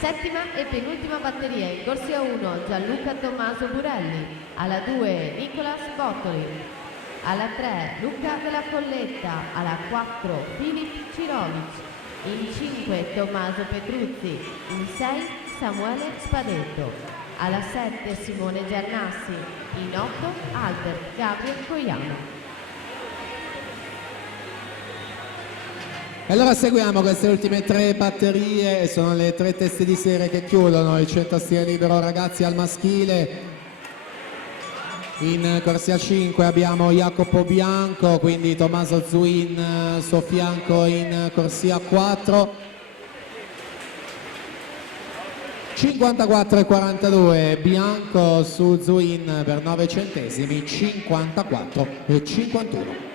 Settima e penultima batteria in corsia 1 Gianluca Tommaso Burelli, alla 2 Nicolas Bottoli, alla 3 Luca della Colletta, alla 4 Filip Cirovic, in 5 Tommaso Petruzzi, in 6 Samuele Spadetto, alla 7 Simone Giannassi, in 8 Albert Gabriel Coiano. E allora seguiamo queste ultime 3 batterie, sono le 3 teste di serie che chiudono il 100 stile libero ragazzi al maschile. In corsia 5 abbiamo Jacopo Bianco, quindi Tommaso Zuin suo fianco in corsia 4. 54 e 42 Bianco su Zuin per 9 centesimi, 54 e 51.